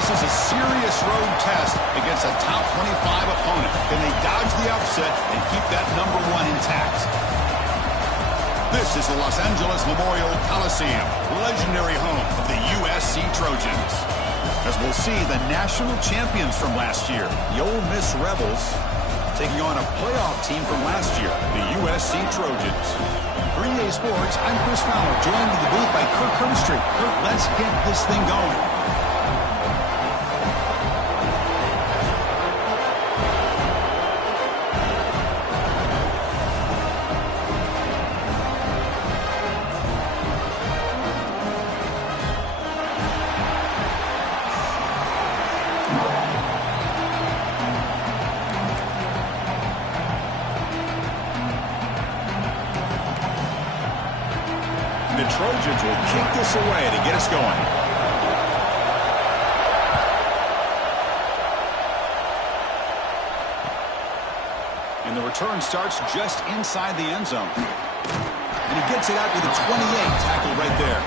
faces a serious road test against a top 25 opponent. Can they dodge the upset and keep that #1 intact? This is the Los Angeles Memorial Coliseum, legendary home of the USC Trojans. As we'll see the national champions from last year, the Ole Miss Rebels, taking on a playoff team from last year, the USC Trojans. For EA Sports, I'm Chris Fowler, joined in the booth by Kirk Herbstreit. Kirk, let's get this thing going. The Trojans will kick this away to get us going. And the return starts just inside the end zone. And he gets it out to the 28, tackled right there.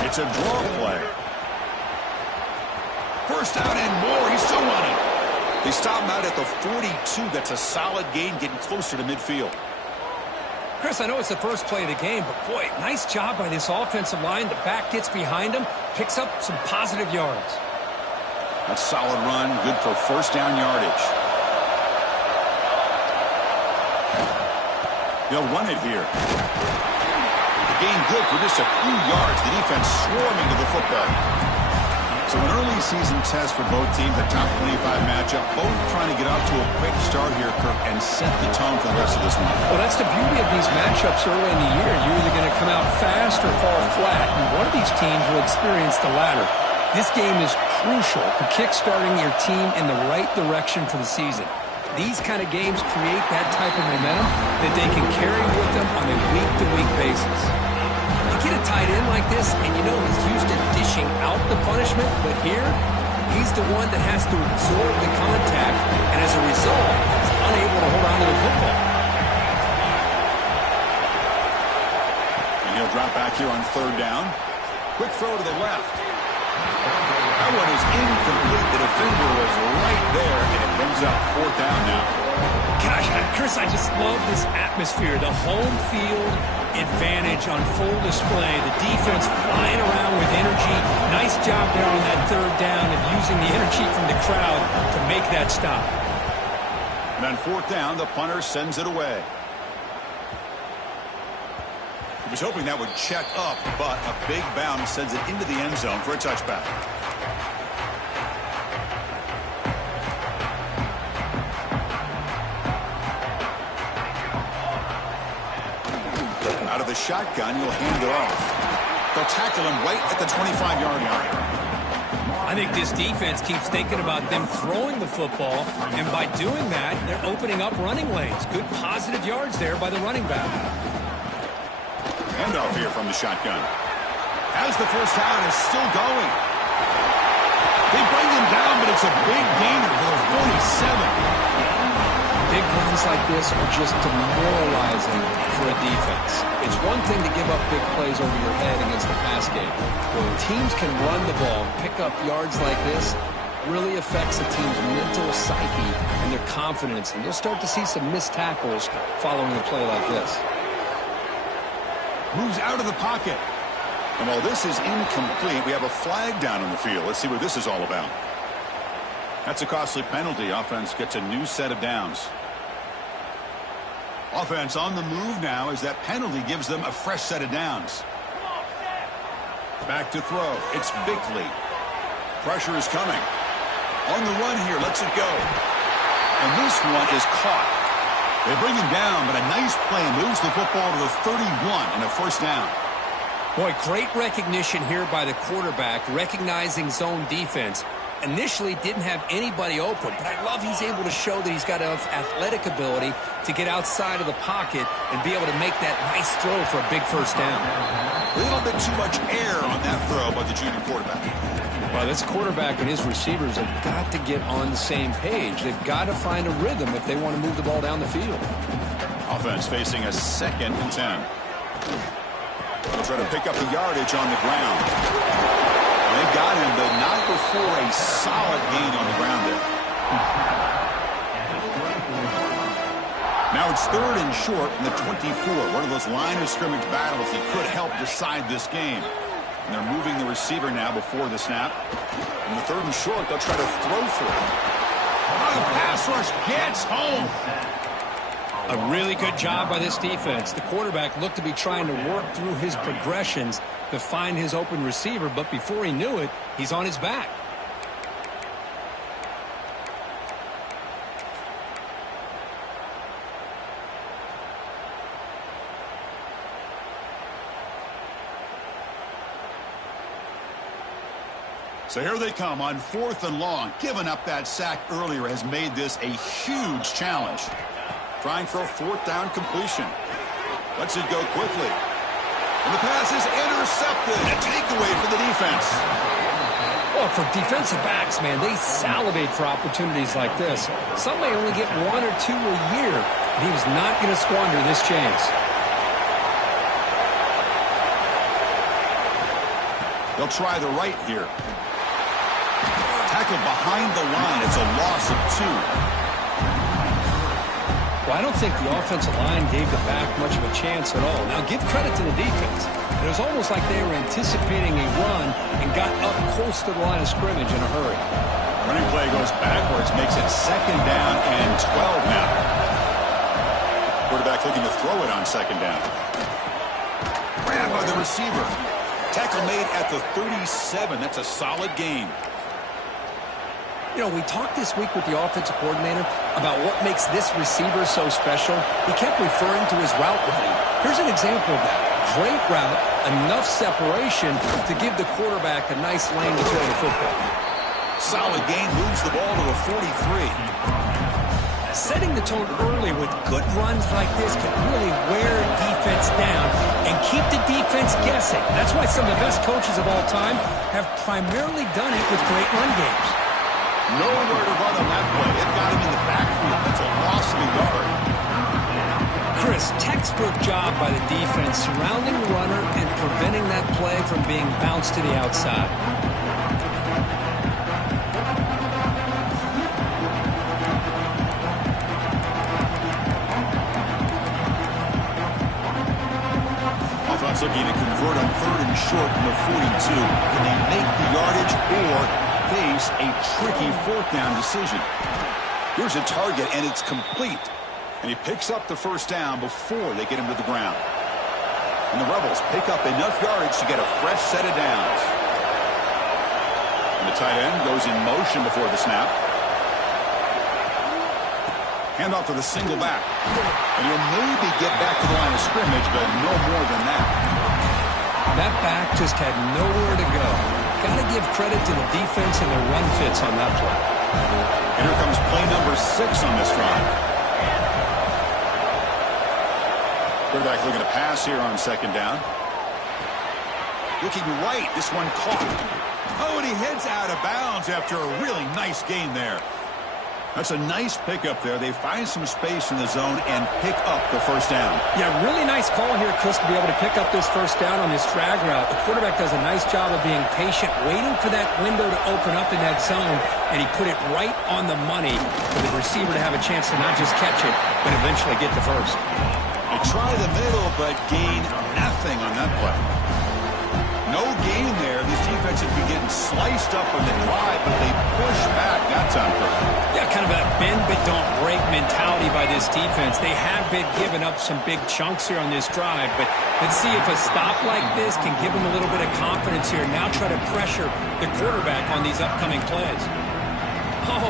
It's a draw play. First down and more. He's still running. They stop him out at the 42. That's a solid gain, getting closer to midfield. Chris, I know it's the first play of the game, but boy, nice job by this offensive line. The back gets behind him, picks up some positive yards. That's a solid run, good for first down yardage. They'll run it here. Gain good for just a few yards. The defense swarming to the football. So an early season test for both teams, a top 25 matchup. Both trying to get off to a quick start here, Kirk, and set the tone for the rest of this one. Well, that's the beauty of these matchups early in the year. You're either going to come out fast or fall flat, and one of these teams will experience the latter. This game is crucial for kick-starting your team in the right direction for the season. These kind of games create that type of momentum that they can carry with them on a week-to-week basis. You get a tight end like this, and you know he's used to dishing out the punishment, but here, he's the one that has to absorb the contact, and as a result, he's unable to hold on to the football. And he'll drop back here on third down. Quick throw to the left. That one is incomplete. The defender was right there, and it brings up fourth down now. Gosh, Chris, I just love this atmosphere. The home field advantage on full display. The defense flying around with energy. Nice job there on that third down and using the energy from the crowd to make that stop. And on fourth down, the punter sends it away. He was hoping that would check up, but a big bounce sends it into the end zone for a touchback. Out of the shotgun, you'll hand it off. They'll tackle him right at the 25-yard line. I think this defense keeps thinking about them throwing the football, and by doing that, they're opening up running lanes. Good positive yards there by the running back. Handoff here from the shotgun. As the first down is still going. They bring him down, but it's a big gainer for the 47. Big runs like this are just demoralizing for a defense. It's one thing to give up big plays over your head against the pass game. When teams can run the ball and pick up yards like this, really affects a team's mental psyche and their confidence. And you'll start to see some missed tackles following a play like this. Moves out of the pocket. And while this is incomplete, we have a flag down on the field. Let's see what this is all about. That's a costly penalty. Offense gets a new set of downs. Offense on the move now as that penalty gives them a fresh set of downs. Back to throw. It's Bickley. Pressure is coming. On the run here. Lets it go. And this one is caught. They bring him down, but a nice play moves the football to the 31 and a first down. Boy, great recognition here by the quarterback, recognizing zone defense. initially didn't have anybody open, but I love he's able to show that he's got enough athletic ability to get outside of the pocket and be able to make that nice throw for a big first down. A little bit too much air on that throw by the junior quarterback. Well, this quarterback and his receivers have got to get on the same page. They've got to find a rhythm if they want to move the ball down the field. Offense facing a 2nd and 10. They'll try to pick up the yardage on the ground. They got him, but not before a solid gain on the ground there. Now it's 3rd and short from the 24. One of those line of scrimmage battles that could help decide this game. And they're moving the receiver now before the snap. In the 3rd and short, they'll try to throw for it. Oh, the pass rush gets home. A really good job by this defense. The quarterback looked to be trying to work through his progressions to find his open receiver, but before he knew it, he's on his back. So here they come on 4th and long. Giving up that sack earlier has made this a huge challenge. Trying for a 4th down completion. Lets it go quickly. And the pass is intercepted. A takeaway for the defense. Well, for defensive backs, man, they salivate for opportunities like this. Some may only get 1 or 2 a year, and he was not going to squander this chance. They'll try the right here. Tackled behind the line. It's a loss of 2. Well, I don't think the offensive line gave the back much of a chance at all. Now, give credit to the defense. It was almost like they were anticipating a run and got up close to the line of scrimmage in a hurry. Running play goes backwards, makes it 2nd down and 12 now. Quarterback looking to throw it on 2nd down. Grabbed by the receiver. Tackle made at the 37. That's a solid gain. You know, we talked this week with the offensive coordinator about what makes this receiver so special. He kept referring to his route running. Here's an example of that. Great route, enough separation to give the quarterback a nice lane to throw the football. Solid gain, moves the ball to the 43. Setting the tone early with good runs like this can really wear defense down and keep the defense guessing. That's why some of the best coaches of all time have primarily done it with great run games. Nowhere to run on that play. It got him in the backfield. That's a loss of a yard. Chris, textbook job by the defense surrounding the runner and preventing that play from being bounced to the outside. Offense looking to convert on 3rd and short from the 42. Can they make the yardage or face a tricky 4th down decision? Here's a target, and it's complete. And he picks up the 1st down before they get him to the ground. And the Rebels pick up enough yardage to get a fresh set of downs. And the tight end goes in motion before the snap. Handoff to the single back. And he'll maybe get back to the line of scrimmage, but no more than that. That back just had nowhere to go. Got to give credit to the defense and their run fits on that play. And here comes play number 6 on this drive. Quarterback looking to pass here on 2nd down. Looking right, this one caught. Oh, and he heads out of bounds after a really nice gain there. That's a nice pickup there. They find some space in the zone and pick up the 1st down. Yeah, really nice call here, Chris, to be able to pick up this 1st down on this drag route. The quarterback does a nice job of being patient, waiting for that window to open up in that zone, and he put it right on the money for the receiver to have a chance to not just catch it, but eventually get the 1st. They try the middle, but gain nothing on that play. No gain there. This defense has been getting sliced up on the drive, but they push back that time. Yeah, kind of a bend but don't break mentality by this defense. They have been giving up some big chunks here on this drive, but let's see if a stop like this can give them a little bit of confidence here. Now try to pressure the quarterback on these upcoming plays. Oh,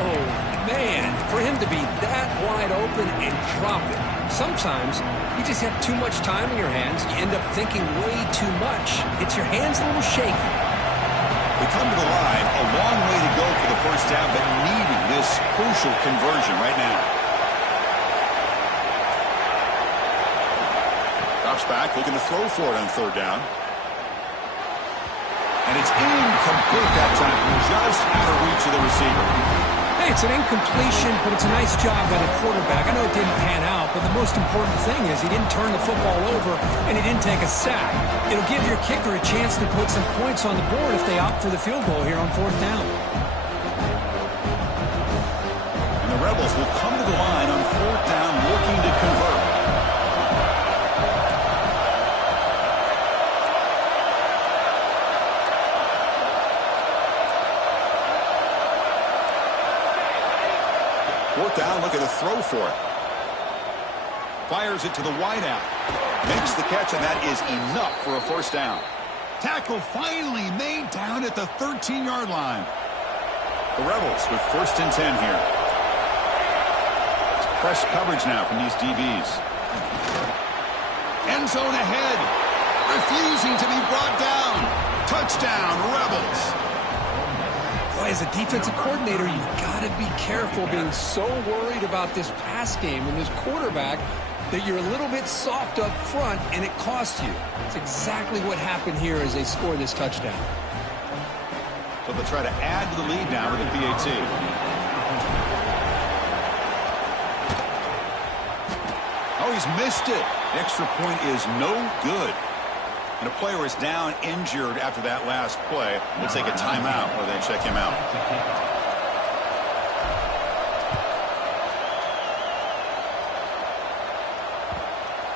man, for him to be that wide open and drop it. Sometimes you just have too much time in your hands. You end up thinking way too much. It's your hands a little shaky. We come to the line, a long way to go for the first down, but needing this crucial conversion right now. Drops back, looking to throw for it on third down. And it's incomplete that time, just out of reach of the receiver. Hey, it's an incompletion, but it's a nice job by the quarterback. I know it didn't pan out, but the most important thing is he didn't turn the football over and he didn't take a sack. It'll give your kicker a chance to put some points on the board if they opt for the field goal here on fourth down. And the Rebels will come to the line on fourth down looking to convert. Fourth down, looking to throw for it. Fires it to the wideout. Makes the catch, and that is enough for a first down. Tackle finally made down at the 13-yard line. The Rebels with 1st and 10 here. It's press coverage now from these DBs. End zone ahead. Refusing to be brought down. Touchdown, Rebels. Boy, as a defensive coordinator, you've got to be careful being so worried about this pass game and this quarterback that you're a little bit soft up front and it costs you. It's exactly what happened here as they score this touchdown. So they'll try to add to the lead now with the PAT. Oh, he's missed it. The extra point is no good. And a player is down injured after that last play. We'll take a timeout or they check him out.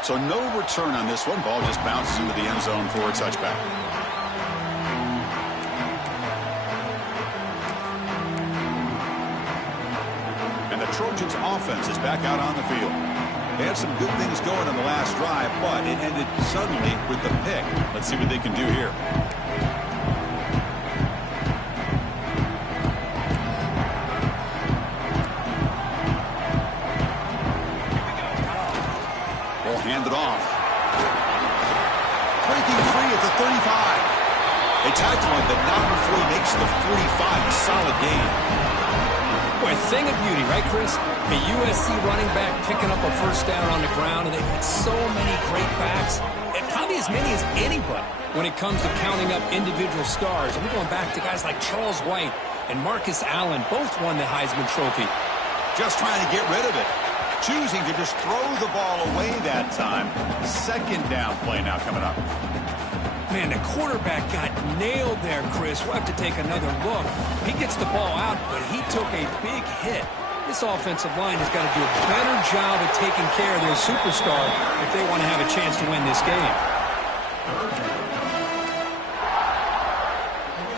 So no return on this one. Ball just bounces into the end zone for a touchback. And the Trojans offense is back out on the field. They had some good things going on the last drive, but it ended suddenly with the pick. Let's see what they can do here. Ball handed off. Breaking free at the 35. They tackle him, but not before he makes the 45. A solid gain. Boy, thing of beauty, right, Chris? A USC running back picking up a first down on the ground, and they've had so many great backs, and probably as many as anybody when it comes to counting up individual stars. And we're going back to guys like Charles White and Marcus Allen, both won the Heisman Trophy. Just trying to get rid of it. Choosing to just throw the ball away that time. Second down play now coming up. Man, the quarterback got nailed there, Chris. We'll have to take another look. He gets the ball out, but he took a big hit. This offensive line has got to do a better job of taking care of their superstar if they want to have a chance to win this game.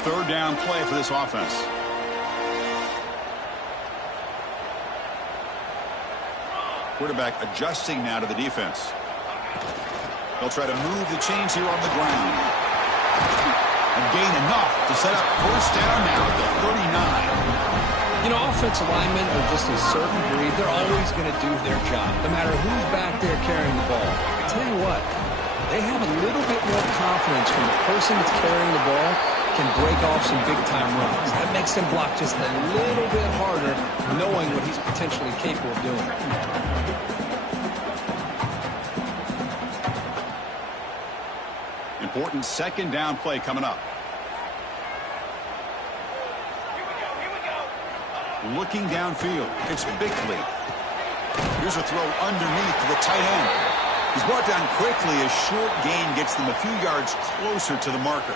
Third down play for this offense. Quarterback adjusting now to the defense. They'll try to move the chains here on the ground. And gain enough to set up first down now at the 39. You know, offensive linemen are just a certain breed. They're always going to do their job, no matter who's back there carrying the ball. I tell you what, they have a little bit more confidence when the person that's carrying the ball can break off some big-time runs. That makes them block just a little bit harder, knowing what he's potentially capable of doing. Important second down play coming up. Looking downfield. It's Bickley. Here's a throw underneath to the tight end. He's brought down quickly. A short gain gets them a few yards closer to the marker.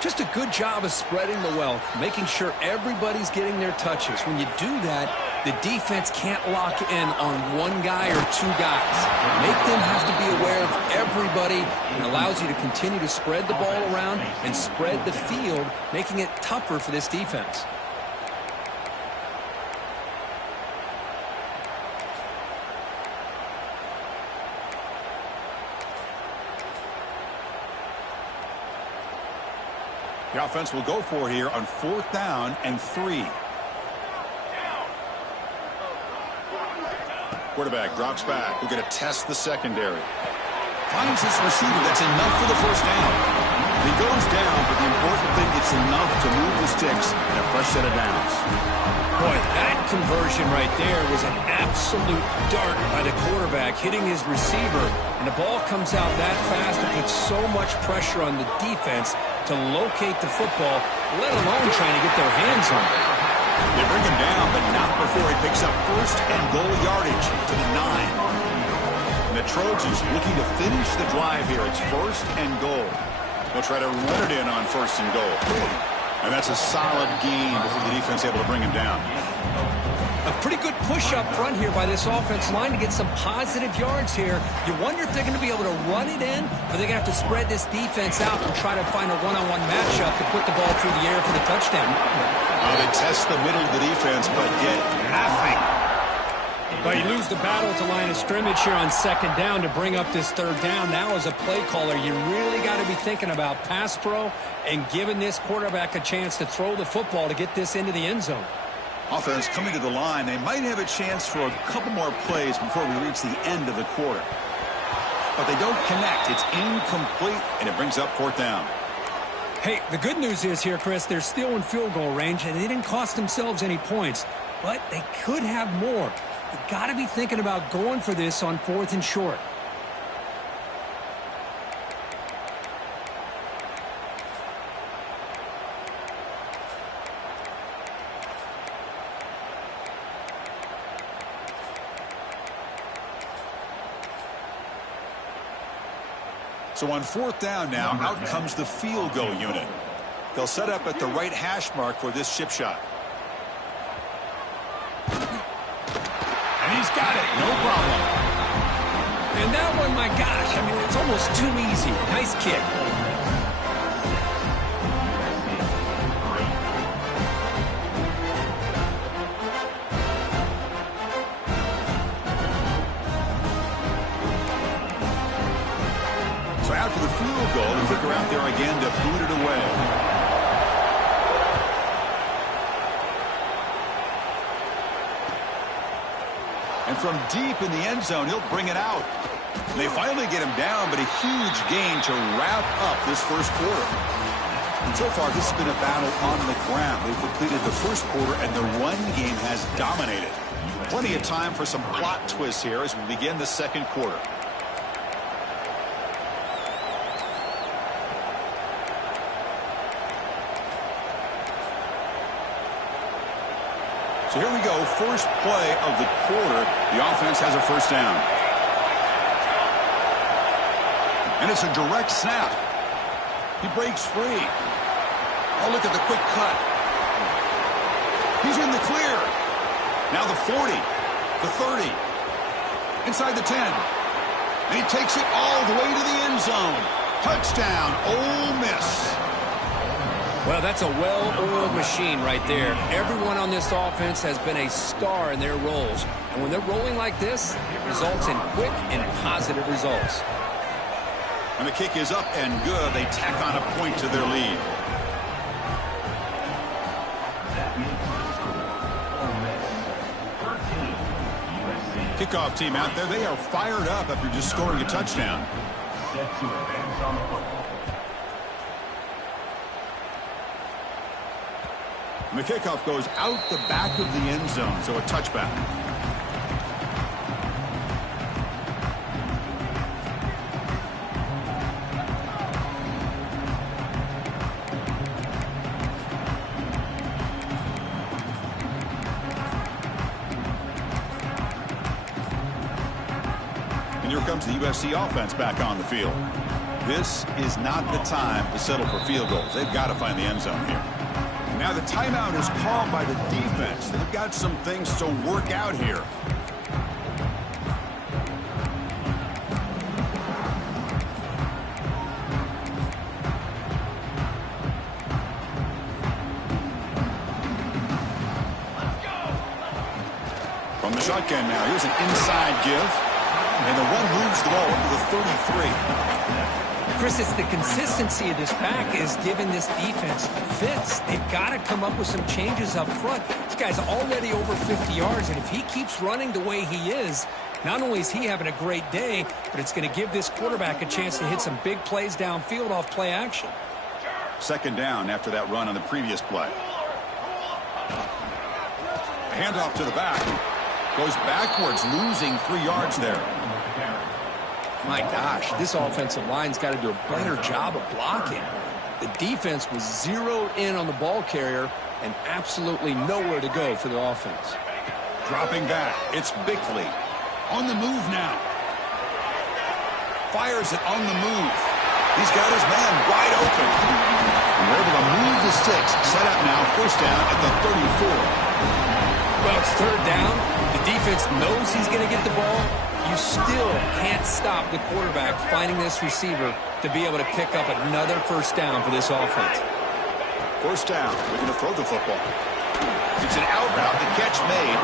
Just a good job of spreading the wealth, making sure everybody's getting their touches. When you do that, the defense can't lock in on one guy or two guys. Make them have to be aware of everybody and allows you to continue to spread the ball around and spread the field, making it tougher for this defense. The offense will go for here on fourth down and 3. Quarterback drops back. We're going to test the secondary. Finds his receiver. That's enough for the first down. He goes down, but the important thing, it's enough to move the sticks and a fresh set of downs. Boy, that conversion right there was an absolute dart by the quarterback, hitting his receiver, and the ball comes out that fast and puts so much pressure on the defense to locate the football, let alone trying to get their hands on it. They bring him down, but not before he picks up first and goal yardage to the 9. And the Trojans looking to finish the drive here. It's first and goal. They'll try to run it in on first and goal. And that's a solid gain before the defense able to bring him down. A pretty good push up front here by this offense line to get some positive yards here. You wonder if they're going to be able to run it in, or they're going to have to spread this defense out and try to find a one-on-one matchup to put the ball through the air for the touchdown. They test the middle of the defense, but get nothing. But you lose the battle at the line of scrimmage here on second down to bring up this third down. Now as a play caller, you really got to be thinking about pass pro and giving this quarterback a chance to throw the football to get this into the end zone. Offense coming to the line. They might have a chance for a couple more plays before we reach the end of the quarter. But they don't connect. It's incomplete, and it brings up fourth down. Hey, the good news is here, Chris, they're still in field goal range, and they didn't cost themselves any points. But they could have more. You got to be thinking about going for this on fourth and short. So on fourth down now, out comes the field goal unit. They'll set up at the right hash mark for this chip shot. And he's got it, no problem. And that one, my gosh, I mean, it's almost too easy. Nice kick. So after the field goal, the kicker out there again to boot it away. And from deep in the end zone, he'll bring it out. And they finally get him down, but a huge gain to wrap up this first quarter. And so far, this has been a battle on the ground. They've completed the first quarter, and the run game has dominated. Plenty of time for some plot twists here as we begin the second quarter. So here we go, first play of the quarter. The offense has a first down. And it's a direct snap. He breaks free. Oh, look at the quick cut. He's in the clear. Now the 40, the 30, inside the 10. And he takes it all the way to the end zone. Touchdown, Ole Miss. Well, that's a well-oiled machine right there. Everyone on this offense has been a star in their roles. And when they're rolling like this, it results in quick and positive results. And the kick is up and good. They tack on a point to their lead. Kickoff team out there. They are fired up after just scoring a touchdown. And the kickoff goes out the back of the end zone, so a touchback. And here comes the USC offense back on the field. This is not the time to settle for field goals. They've got to find the end zone here. Now the timeout is called by the defense. They've got some things to work out here. From the shotgun now, here's an inside give. And the one moves the ball up to the 33. Chris, it's the consistency of this pack is giving this defense fits. They've got to come up with some changes up front. This guy's already over 50 yards, and if he keeps running the way he is, not only is he having a great day, but it's going to give this quarterback a chance to hit some big plays downfield off play action. Second down after that run on the previous play. A handoff to the back. Goes backwards, losing 3 yards there. My gosh, this offensive line's got to do a better job of blocking. The defense was zeroed in on the ball carrier and absolutely nowhere to go for the offense. Dropping back, it's Bickley. On the move now. Fires it on the move. He's got his man wide open. And we're able to move the sticks. Set up now, first down at the 34. Well, it's third down. The defense knows he's going to get the ball. You still can't stop the quarterback finding this receiver to be able to pick up another first down for this offense. First down. We're going to throw the football. It's an out route. The catch made.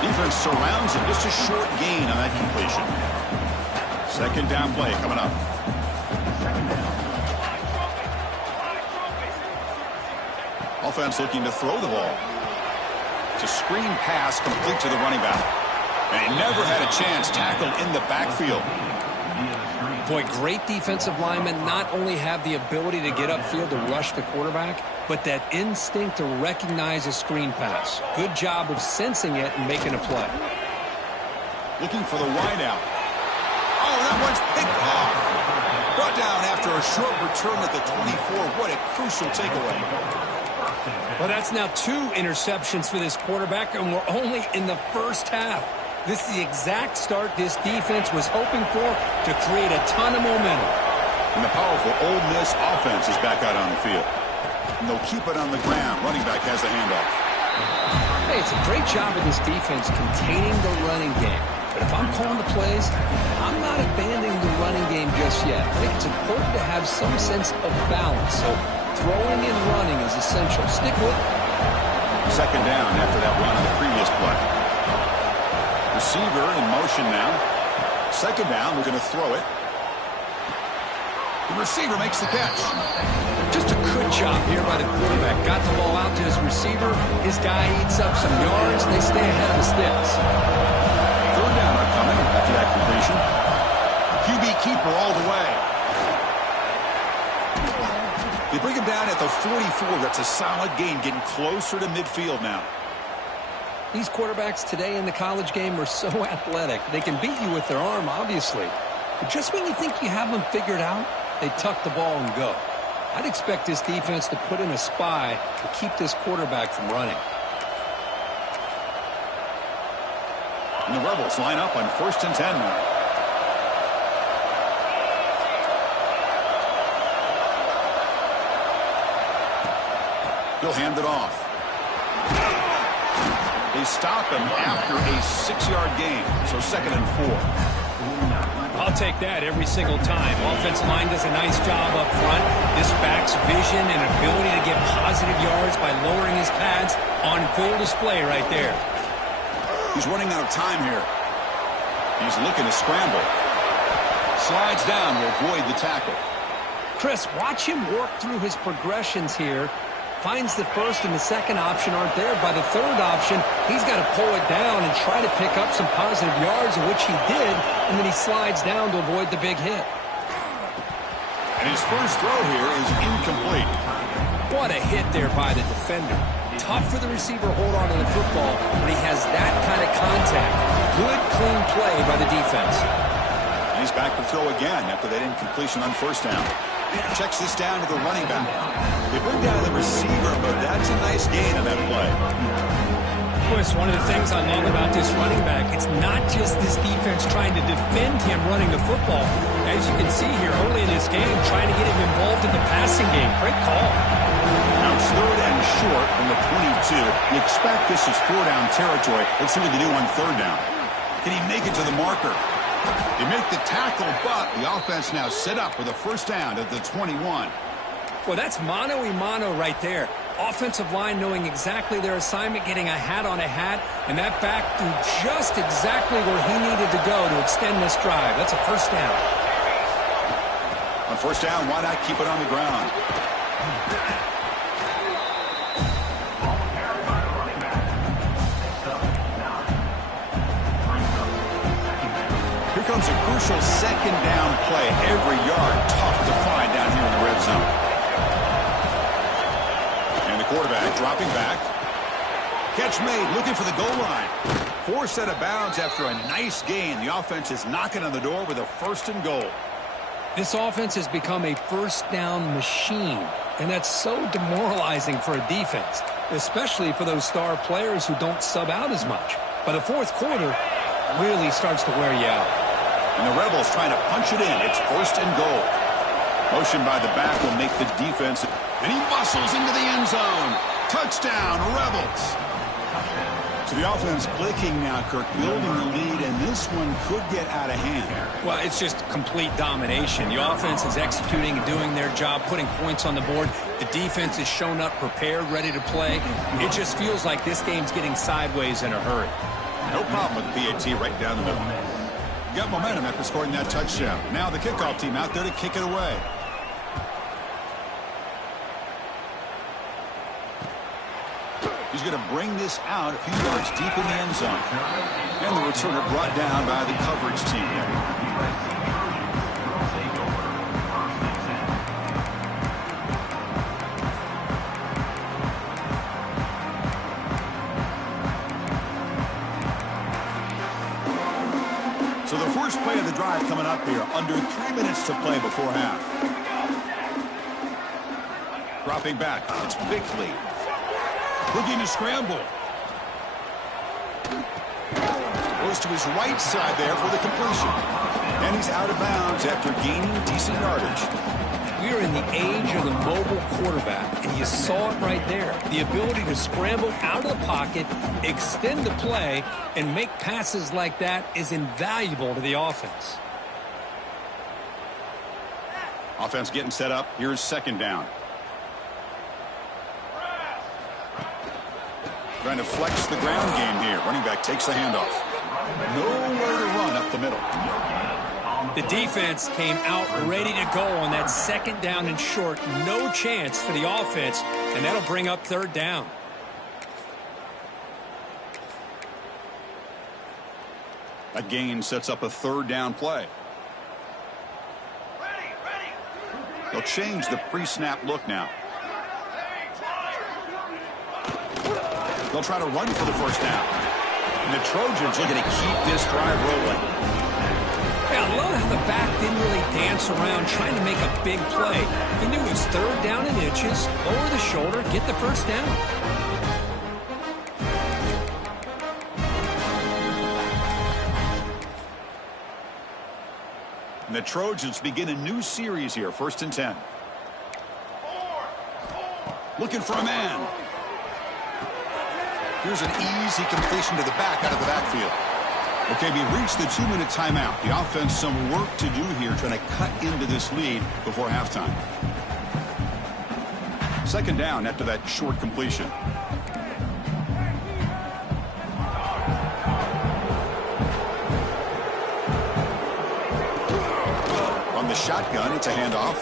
Defense surrounds it. Just a short gain on that completion. Second down play coming up. Offense looking to throw the ball. It's a screen pass complete to the running back. And he never had a chance tackled in the backfield. Boy, great defensive linemen not only have the ability to get upfield to rush the quarterback, but that instinct to recognize a screen pass. Good job of sensing it and making a play. Looking for the wideout. Oh, that one's picked off. Brought down after a short return at the 24. What a crucial takeaway. Well, that's now 2 interceptions for this quarterback, and we're only in the first half. This is the exact start this defense was hoping for to create a ton of momentum. And the powerful Ole Miss offense is back out on the field. And they'll keep it on the ground. Running back has the handoff. Hey, it's a great job of this defense containing the running game. But if I'm calling the plays, I'm not abandoning the running game just yet. I think it's important to have some sense of balance. So throwing and running is essential. Stick with it. Second down after that run on the previous play. Receiver in motion now. Second down, we're going to throw it. The receiver makes the catch. Just a good job here by the quarterback. Got the ball out to his receiver. His guy eats up some yards. They stay ahead of the sticks. Third down upcoming after that completion. QB keeper all the way. They bring him down at the 44. That's a solid gain, getting closer to midfield now. These quarterbacks today in the college game are so athletic. They can beat you with their arm, obviously. But just when you think you have them figured out, they tuck the ball and go. I'd expect this defense to put in a spy to keep this quarterback from running. And the Rebels line up on 1st and 10 now. He'll hand it off. They stop him after a 6-yard gain, so 2nd and 4. I'll take that every single time. Offensive line does a nice job up front. This back's vision and ability to get positive yards by lowering his pads on full display right there. He's running out of time here. He's looking to scramble. Slides down to avoid the tackle. Chris, watch him work through his progressions here. Finds the first and the second option aren't there. By the third option, he's got to pull it down and try to pick up some positive yards, which he did, and then he slides down to avoid the big hit. And his first throw here is incomplete. What a hit there by the defender. Tough for the receiver to hold on to the football when he has that kind of contact. Good, clean play by the defense. And he's back to throw again after that incompletion on first down. Checks this down to the running back. They bring down the receiver, but that's a nice gain on that play. Chris, one of the things I love about this running back, it's not just this defense trying to defend him running the football. As you can see here early in this game, trying to get him involved in the passing game. Great call. Now it's 3rd and short from the 22. You expect this is 4-down territory. Let's see what they do on 3rd down. Can he make it to the marker? They make the tackle, but the offense now set up for the first down at the 21. Well, that's mano-a-mano right there. Offensive line knowing exactly their assignment, getting a hat on a hat, and that back threw just exactly where he needed to go to extend this drive. That's a first down. On first down, why not keep it on the ground? Here comes a crucial 2nd down play. Every yard tough to find down here in the red zone. dropping back. Catch made, looking for the goal line. Forced out of bounds after a nice gain. The offense is knocking on the door with a 1st and goal. This offense has become a first down machine, and that's so demoralizing for a defense, especially for those star players who don't sub out as much. By the 4th quarter, really starts to wear you out. And the Rebels trying to punch it in. It's 1st and goal. Motion by the back will make the defense. And he muscles into the end zone. Touchdown, Rebels. So the offense clicking now, Kirk, building the lead, and this one could get out of hand. Well, it's just complete domination. The offense is executing and doing their job, putting points on the board. The defense is shown up, prepared, ready to play. It just feels like this game's getting sideways in a hurry. No problem with PAT right down the middle. Got momentum after scoring that touchdown. Now the kickoff team out there to kick it away. He's going to bring this out a few yards deep in the end zone. And the returner brought down by the coverage team there. So the first play of the drive coming up here. Under 3 minutes to play before half. Dropping back. It's Bickley. Looking to scramble. Goes to his right side there for the completion. And he's out of bounds after gaining decent yardage. We are in the age of the mobile quarterback, and you saw it right there. The ability to scramble out of the pocket, extend the play, and make passes like that is invaluable to the offense. Offense getting set up. Here's 2nd down. Trying to flex the ground game here. Running back takes the handoff. Nowhere to run up the middle. The defense came out ready to go on that 2nd down and short. No chance for the offense, and that'll bring up 3rd down. That gain sets up a 3rd down play. They'll change the pre-snap look now. They'll try to run for the 1st down. And the Trojans looking to keep this drive rolling. Yeah, I love how the back didn't really dance around trying to make a big play. He knew it was 3rd down and inches, lower the shoulder, get the 1st down. And the Trojans begin a new series here, 1st and 10. Looking for a man. Here's an easy completion to the back out of the backfield. Okay, we reached the 2-minute timeout. The offense some work to do here trying to cut into this lead before halftime. 2nd down after that short completion. On the shotgun, it's a handoff.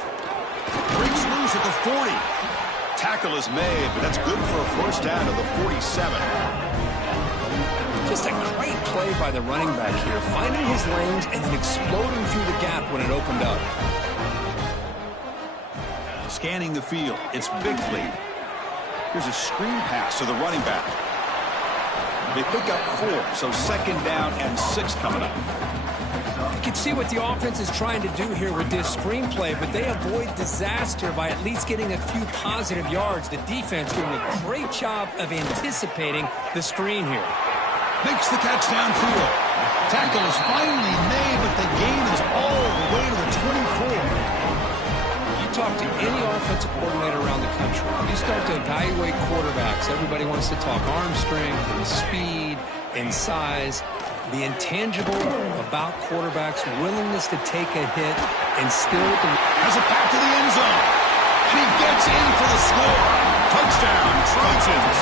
Breaks loose at the 40. Tackle is made, but that's good for a 1st down to the 47. Just a great play by the running back here, finding his lanes and then exploding through the gap when it opened up. Scanning the field, it's Bickley. Here's a screen pass to the running back. They pick up 4, so 2nd down and 6 coming up. You can see what the offense is trying to do here with this screenplay, but they avoid disaster by at least getting a few positive yards. The defense doing a great job of anticipating the screen here. Makes the catch downfield. Tackle is finally made, but the gain is all the way to the 24. You talk to any offensive coordinator around the country, you start to evaluate quarterbacks. Everybody wants to talk arm strength and speed and size. The intangible about quarterbacks' willingness to take a hit and still has it back to the end zone. And he gets in for the score. Touchdown, Trojans.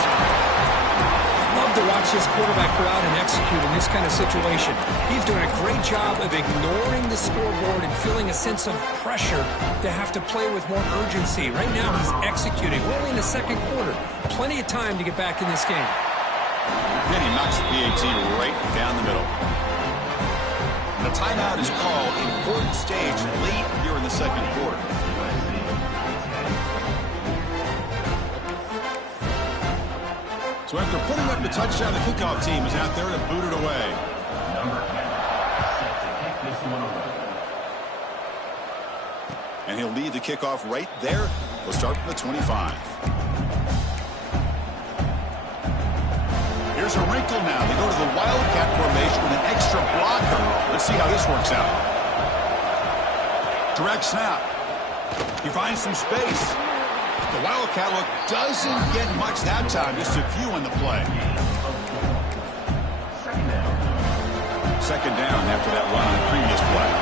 Love to watch this quarterback go out and execute in this kind of situation. He's doing a great job of ignoring the scoreboard and feeling a sense of pressure to have to play with more urgency. Right now, he's executing. We're only in the 2nd quarter. Plenty of time to get back in this game. Then he knocks the PAT right down the middle. And the timeout is called. Important stage late here in the 2nd quarter. So after putting up the touchdown, the kickoff team is out there to boot it away. And he'll lead the kickoff right there. We'll start from the 25. Here's a wrinkle now. They go to the Wildcat formation with an extra blocker. Let's see how this works out. Direct snap. He finds some space. The Wildcat look doesn't get much that time. Just a few on the play. Second down after that run on the previous play.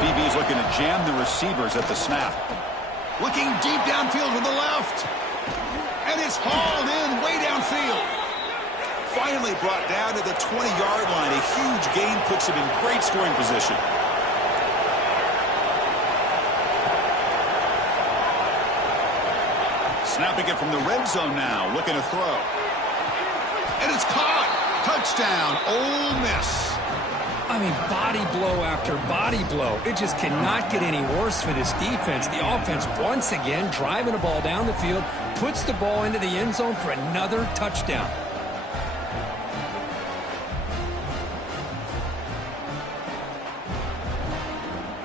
BB's looking to jam the receivers at the snap. Looking deep downfield with the left. And it's hauled in way downfield. Finally brought down to the 20-yard line. A huge gain puts him in great scoring position. Snapping it from the red zone now. Looking to throw. And it's caught. Touchdown, Ole Miss. I mean, body blow after body blow. It just cannot get any worse for this defense. The offense, once again, driving the ball down the field, puts the ball into the end zone for another touchdown.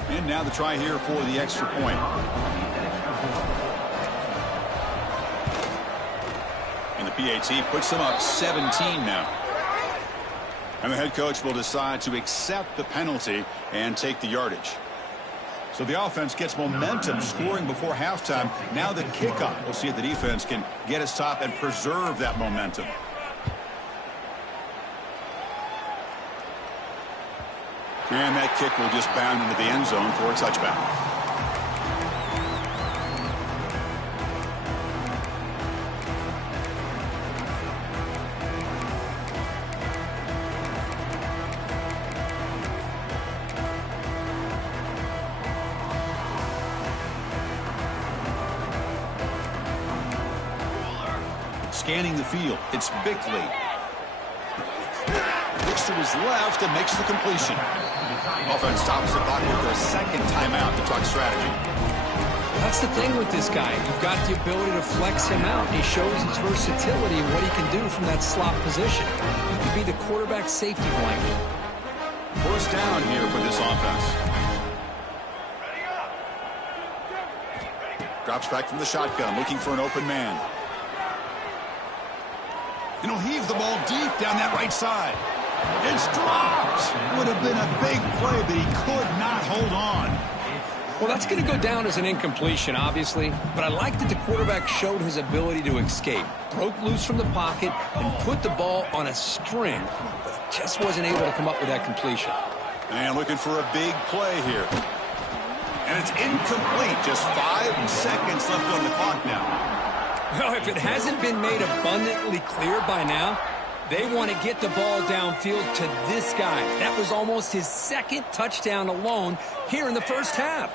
And now the try here for the extra point. And the PAT puts them up 17 now. And the head coach will decide to accept the penalty and take the yardage. So the offense gets momentum scoring before halftime. Now the kickoff. We'll see if the defense can get a stop and preserve that momentum. And that kick will just bound into the end zone for a touchback. Scanning the field, it's Bickley. Looks to his left and makes the completion. Offense stops the clock with their second timeout to talk strategy. That's the thing with this guy. You've got the ability to flex him out. He shows his versatility and what he can do from that slot position. He could be the quarterback safety blanket. First down here for this offense. Drops back from the shotgun, looking for an open man. And he'll heave the ball deep down that right side. It's dropped. Would have been a big play, but he could not hold on. Well, that's going to go down as an incompletion, obviously. But I like that the quarterback showed his ability to escape. Broke loose from the pocket and put the ball on a string. But just wasn't able to come up with that completion. And looking for a big play here. And it's incomplete. Just 5 seconds left on the clock now. Well, if it hasn't been made abundantly clear by now, they want to get the ball downfield to this guy. That was almost his second touchdown alone here in the first half.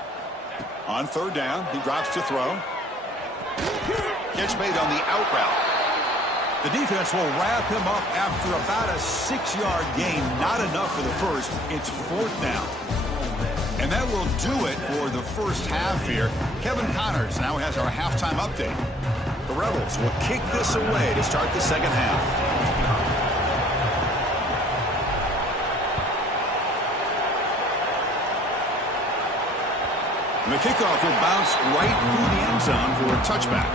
On third down, he drops to throw. Catch made on the out route. The defense will wrap him up after about a 6-yard gain. Not enough for the first. It's fourth down. And that will do it for the first half here. Kevin Connors now has our halftime update. The Rebels will kick this away to start the second half. And the kickoff will bounce right through the end zone for a touchback.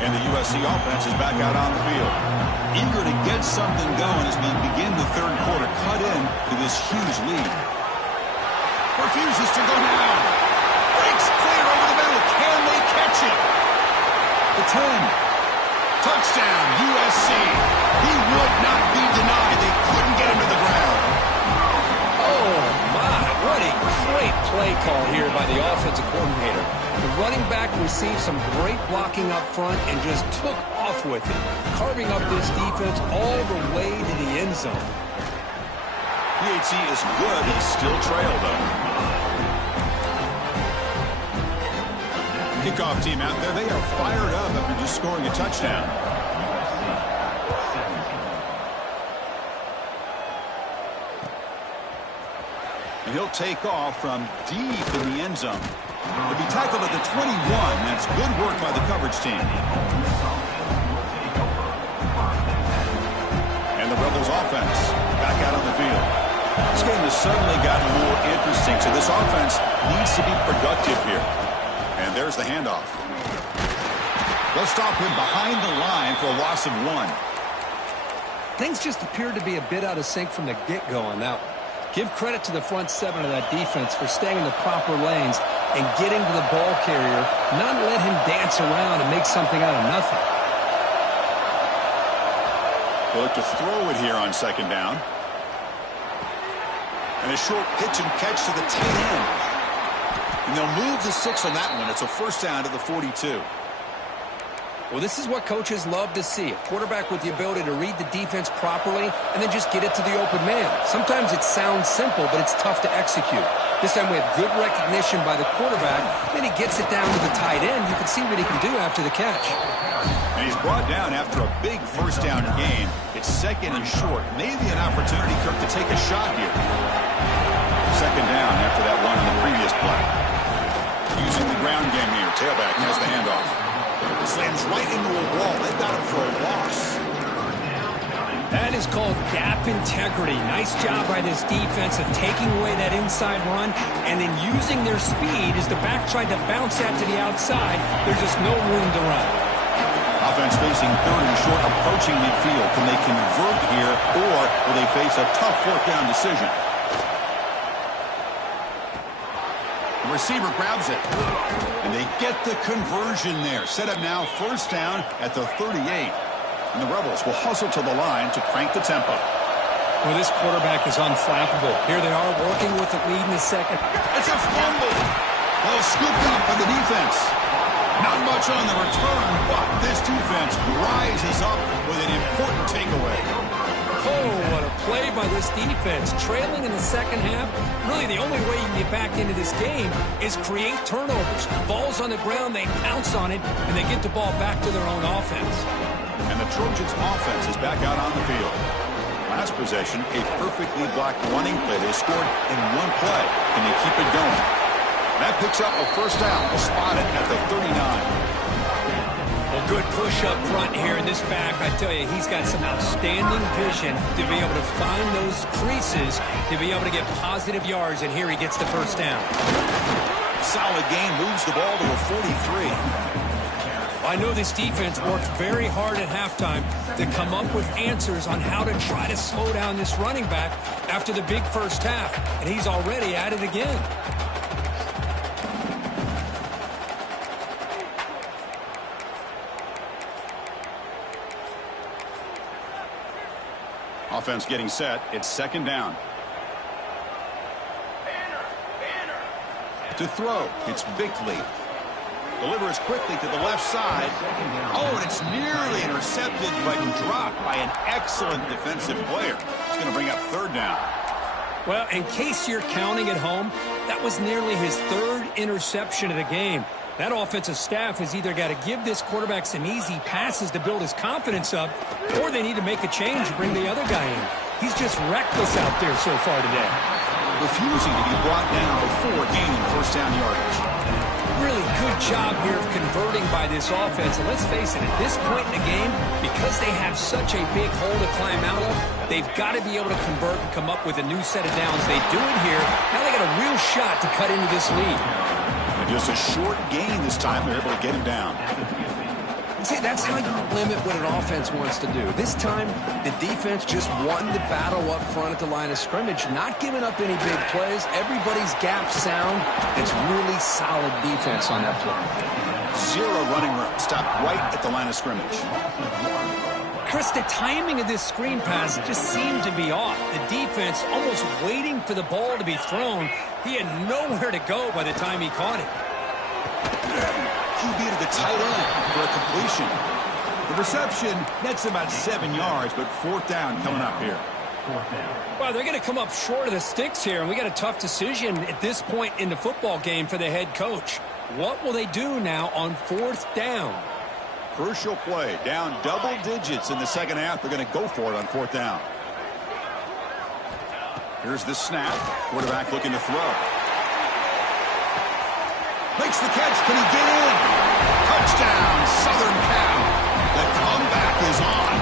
And the USC offense is back out on the field. Eager to get something going as we begin the third quarter. Cut in to this huge lead. Refuses to go down. Breaks clear over the middle. Can they catch it? The 10. Touchdown, USC. He would not be denied. They couldn't get him to the ground. Oh, my. What a great play call here by the offensive coordinator. The running back received some great blocking up front and just took off with it, carving up this defense all the way to the end zone. PAT is good. He still trailed, though. Kickoff team out there, they are fired up after just scoring a touchdown. And he'll take off from deep in the end zone. He'll be tackled at the 21. That's good work by the coverage team. And the Rebels offense back out on the field. This game has suddenly gotten more interesting, so this offense needs to be productive here. And there's the handoff. They'll stop him behind the line for a loss of 1. Things just appeared to be a bit out of sync from the get-go on that one. Give credit to the front 7 of that defense for staying in the proper lanes and getting to the ball carrier, not let him dance around and make something out of nothing. They'll look to throw it here on 2nd down. And a short pitch and catch to the tight end. And they'll move the 6 on that one. It's a 1st down to the 42. Well, this is what coaches love to see. A quarterback with the ability to read the defense properly and then just get it to the open man. Sometimes it sounds simple, but it's tough to execute. This time we have good recognition by the quarterback. Then he gets it down to the tight end. You can see what he can do after the catch. And he's brought down after a big 1st down game. It's 2nd and short. Maybe an opportunity, Kirk, to take a shot here. 2nd down after that one in the previous play. Using the ground game here. Tailback has the handoff. Slams right into a wall. They've got him for a loss. That is called gap integrity. Nice job by this defense of taking away that inside run and then using their speed as the back tried to bounce that to the outside. There's just no room to run. Offense facing 3rd and short, approaching midfield. Can they convert here, or will they face a tough 4th down decision? The receiver grabs it. And they get the conversion there. Set up now 1st down at the 38. And the Rebels will hustle to the line to crank the tempo. Well, this quarterback is unflappable. Here they are working with the lead in the 2nd. It's a fumble. Well, scooped up by the defense. Not much on the return, but this defense rises up with an important takeaway. Oh, what a play by this defense. Trailing in the 2nd half, really the only way you can get back into this game is create turnovers. Ball's on the ground, they pounce on it, and they get the ball back to their own offense. And the Trojans' offense is back out on the field. Last possession, a perfectly blocked running play. They scored in one play. Can they keep it going? That picks up a 1st down. They'll spot it at the 39. Well, good push up front here in this back. I tell you, he's got some outstanding vision to be able to find those creases, to be able to get positive yards, and here he gets the 1st down. Solid gain, moves the ball to a 43. Well, I know this defense worked very hard at halftime to come up with answers on how to try to slow down this running back after the big 1st half, and he's already at it again. Offense getting set. It's 2nd down. To throw, it's Bickley. Delivers quickly to the left side. Oh, and it's nearly intercepted, but dropped by an excellent defensive player. It's going to bring up 3rd down. Well, in case you're counting at home, that was nearly his 3rd interception of the game. That offensive staff has either got to give this quarterback some easy passes to build his confidence up, or they need to make a change and bring the other guy in. He's just reckless out there so far today. Refusing to be brought down before gaining 1st down yardage. Really good job here of converting by this offense. And let's face it, at this point in the game, because they have such a big hole to climb out of, they've got to be able to convert and come up with a new set of downs. They do it here. Now they got a real shot to cut into this lead. And just a short gain this time. They're able to get him down. See, that's how you limit what an offense wants to do. This time, the defense just won the battle up front at the line of scrimmage, not giving up any big plays. Everybody's gap sound. It's really solid defense on that play. 0 running room. Stopped right at the line of scrimmage. Chris, the timing of this screen pass just seemed to be off. The defense almost waiting for the ball to be thrown. He had nowhere to go by the time he caught it. QB to the tight end for a completion. The reception, that's about 7 yards, but 4th down coming up here. Well, they're going to come up short of the sticks here, and we got a tough decision at this point in the football game for the head coach. What will they do now on 4th down? Crucial play, down double digits in the 2nd half. They're going to go for it on 4th down. Here's the snap. Quarterback looking to throw. Makes the catch. Can he get in? Touchdown, Southern Cal. The comeback is on.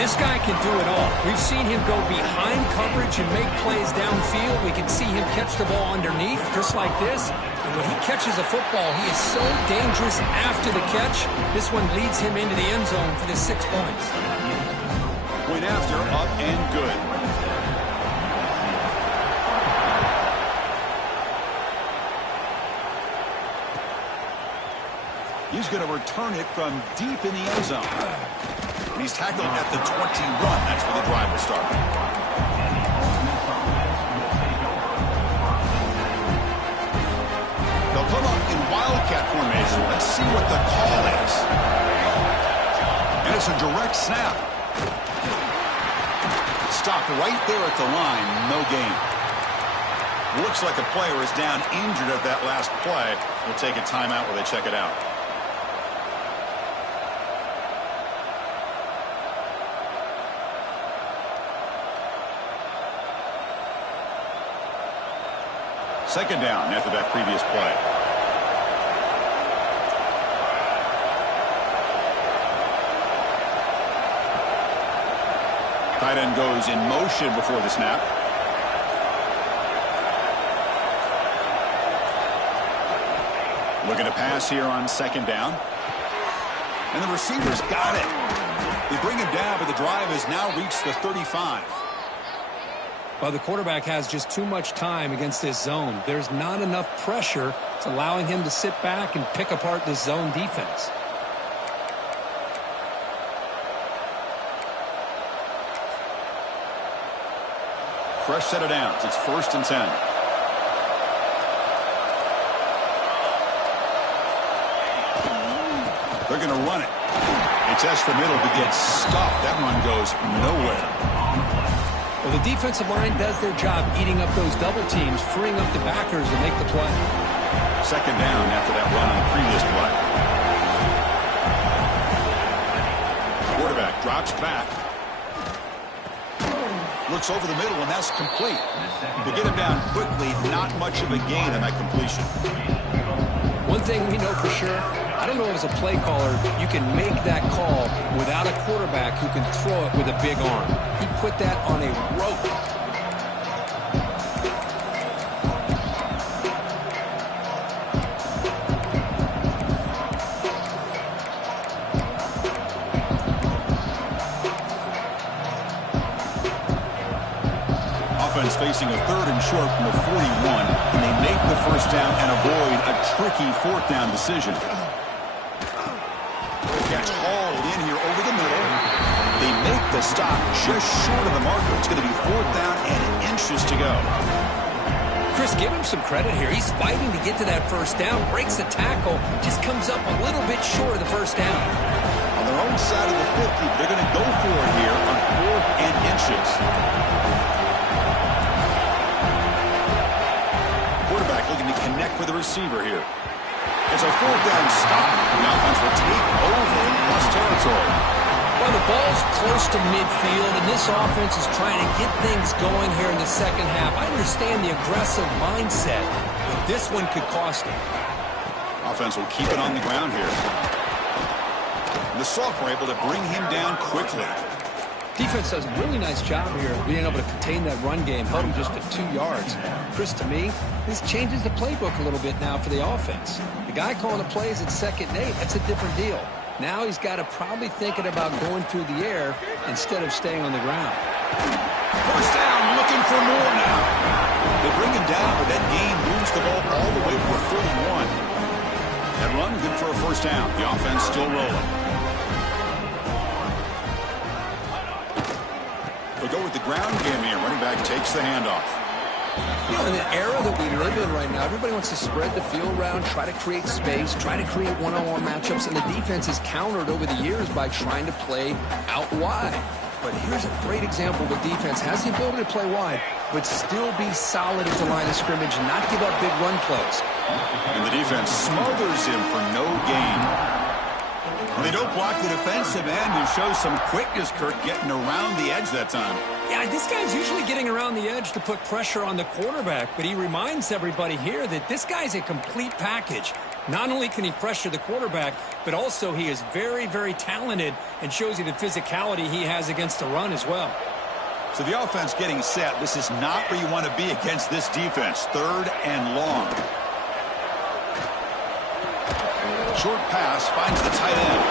This guy can do it all. We've seen him go behind coverage and make plays downfield. We can see him catch the ball underneath, just like this. And when he catches a football, he is so dangerous after the catch. This one leads him into the end zone for the 6 points. Point after, up and good. He's going to return it from deep in the end zone. And he's tackled at the 21. That's where the drive will start. They'll come up in Wildcat formation. Let's see what the call is. And it's a direct snap. Stopped right there at the line. No gain. Looks like a player is down injured at that last play. We'll take a timeout while they check it out. Second down after that previous play. Tight end goes in motion before the snap. Looking to pass here on second down. And the receiver's got it. They bring him down, but the drive has now reached the 35. Well, the quarterback has just too much time against this zone. There's not enough pressure. It's allowing him to sit back and pick apart this zone defense. Fresh set of downs. It's 1st and 10. They're going to run it. They test the middle, but gets stuffed. That run goes nowhere. Well, the defensive line does their job eating up those double teams, freeing up the backers to make the play. Second down after that run on the previous play. Quarterback drops back. Looks over the middle, and that's complete. To get him down quickly, not much of a gain on that completion. One thing we know for sure, I don't know as a play caller, you can make that call without a quarterback who can throw it with a big arm. He put that on a rope. Offense facing a 3rd and short from the 41, and they make the first down and avoid a tricky 4th down decision. Catch hauled in here over the middle. They make the stop just short of the marker. It's going to be 4th down and inches to go. Chris, give him some credit here. He's fighting to get to that first down, breaks the tackle, just comes up a little bit short of the first down. On their own side of the 50, they're going to go for it here on 4th and inches. Quarterback looking to connect with the receiver here. It's a 4th down stop. The offense will take over plus territory. Well, the ball's close to midfield, and this offense is trying to get things going here in the second half. I understand the aggressive mindset, but this one could cost them. Offense will keep it on the ground here. And the Sauk were able to bring him down quickly. Defense does a really nice job here of being able to contain that run game, held him just to 2 yards. Chris, to me, this changes the playbook a little bit now for the offense. The guy calling the plays at 2nd and 8, that's a different deal. Now he's got to probably thinking about going through the air instead of staying on the ground. First down, looking for more now. They bring him down, but that gain moves the ball all the way to a 31. That run, good for a first down. The offense still rolling. They'll go with the ground game here. Running back takes the handoff. You know, in the era that we live in right now, everybody wants to spread the field around, try to create space, try to create one-on-one matchups, and the defense is countered over the years by trying to play out wide. But here's a great example of a defense has the ability to play wide, but still be solid at the line of scrimmage and not give up big run plays. And the defense smothers him for no gain. They don't block the defensive end, who shows some quickness, Kirk, getting around the edge that time. Yeah, this guy's usually getting around the edge to put pressure on the quarterback, but he reminds everybody here that this guy's a complete package. Not only can he pressure the quarterback, but also he is very, very talented and shows you the physicality he has against the run as well. So the offense getting set. This is not where you want to be against this defense. 3rd and long. Short pass finds the tight end.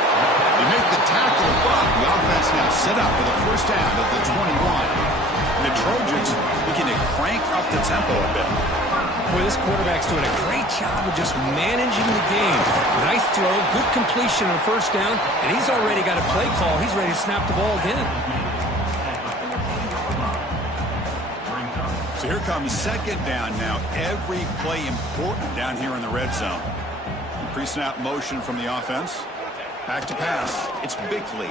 They make the tackle, but the offense now set up for the first down at the 21. And the Trojans looking to crank up the tempo a bit. Boy, this quarterback's doing a great job of just managing the game. Nice throw, good completion on first down, and he's already got a play call. He's ready to snap the ball again. So here comes 2nd down now. Every play important down here in the red zone. Pre-snap motion from the offense. Back to pass. It's Bickley.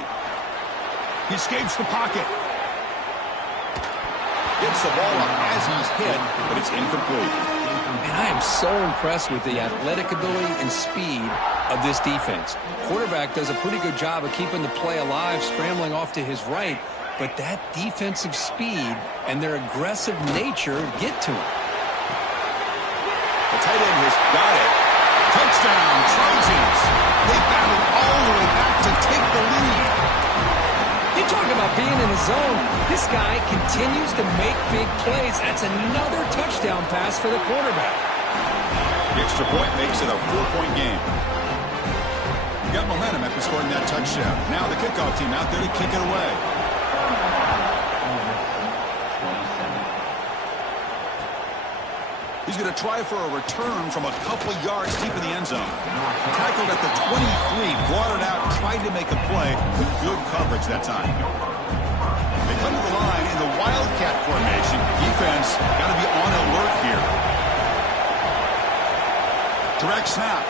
He escapes the pocket. Gets the ball up as he's hit, but it's incomplete. And I am so impressed with the athletic ability and speed of this defense. Quarterback does a pretty good job of keeping the play alive, scrambling off to his right, but that defensive speed and their aggressive nature get to him. The tight end has got it. Touchdown, Trojans. They battled all the way back to take the lead. You talk about being in the zone. This guy continues to make big plays. That's another touchdown pass for the quarterback. The extra point makes it a 4-point game. You got momentum after scoring that touchdown. Now the kickoff team out there to kick it away. He's going to try for a return from a couple yards deep in the end zone. Tackled at the 23, brought it out, tried to make a play with good coverage that time. They come to the line in the Wildcat formation. Defense got to be on alert here. Direct snap.